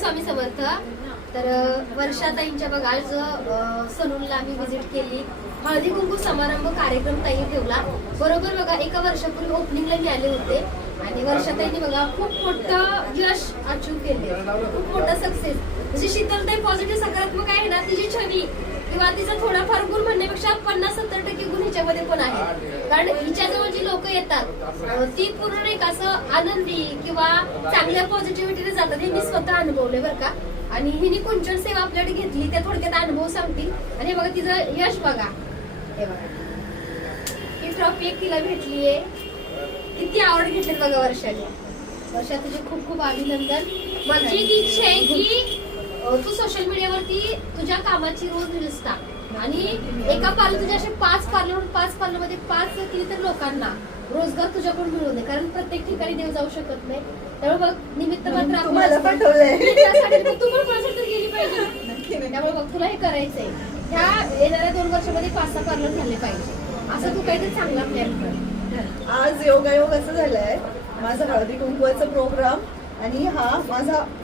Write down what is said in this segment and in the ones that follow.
स्वामी समर्थ. तर वर्षाताईंच्या बघा आज सलूनला आम्ही व्हिजिट केली. हळदी कुंकू समारंभ कार्यक्रम ताई ठेवला. बरोबर बघा 1 वर्षापूर्वी ओपनिंगला मी आले होते आणि वर्षाताईंनी बघा खूप मोठं यश अचीव केले, खूप मोठा सक्सेस. म्हणजे शीतलताई पॉझिटिव्ह सकारात्मक आहे ना, तिची छबी किंवा तिचा थोडाफार गुण म्हणण्यापेक्षा 50-70% गुण हिच्यामध्ये पण आहे. कारण हिच्याजवळ जी लोक येतात ती पूर्ण एक असं आनंदी किंवा चांगल्या पॉझिटिव्हिटीने जातात. हे मी स्वतः अनुभवले बरं का. आणि हिने कुंचन सेवा आपल्याकडे घेतली, त्या थोडक्यात अनुभव सांगतील. आणि हे बघा तिचं यश बघा, हे बघा ही ट्रॉफी एक तिला भेटलीये. किती आवड घेतली बघा वर्षाने. वर्षा तुझे खूप खूप अभिनंदन. माझी एक इच्छा आहे की तू सोशल मीडियावरती तुझ्या कामाची रोज रील्स टाक आणि एका पार्लर तुझ्या असे 5 पार्लर मध्ये 5 केली तर लोकांना रोजगार तुझ्याकडून मिळू दे. कारण प्रत्येक ठिकाणी देव जाऊ शकत नाही. त्यामुळे बघ निमित्त मात्र तुम्हाला पाठवलंय तू पण कोणासाठी तर गेली पाहिजे. त्यामुळे बघ तुला हे करायचंय. ह्या येणाऱ्या 2 वर्षामध्ये 5-6 पार्लर झाले पाहिजे. असं तू काहीतरी चांगला प्लॅन कर. आज योगायोग असं झालंय, माझा हळदी कुंकवाचा प्रोग्राम आणि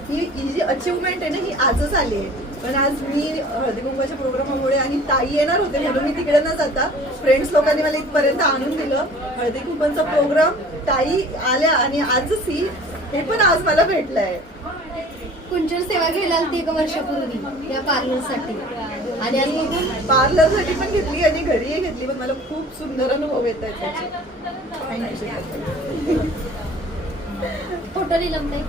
ही जी अचिव्हमेंट आहे ना ही आजच आली आहे. पण आज मी हळदी कुंकवाच्या प्रोग्रामामुळे आणि ताई येणार होते म्हणून मी तिकडे न जाता फ्रेंड्स लोकांनी मला इथपर्यंत आणून दिलं. हळदी कुंकवाचा प्रोग्राम ताई आल्या आणि आजच हे पण आज मला भेटलंय. कुंचन सेवा घ्यायला आली 1 वर्षापूर्वी या पार्लरसाठी आणि आज बघून पार्लरसाठी पण घेतली आणि घरीही घेतली. पण मला खूप सुंदर अनुभव येत आहेत त्याचे. थँक्यू. फोटो लिहिलं नाही.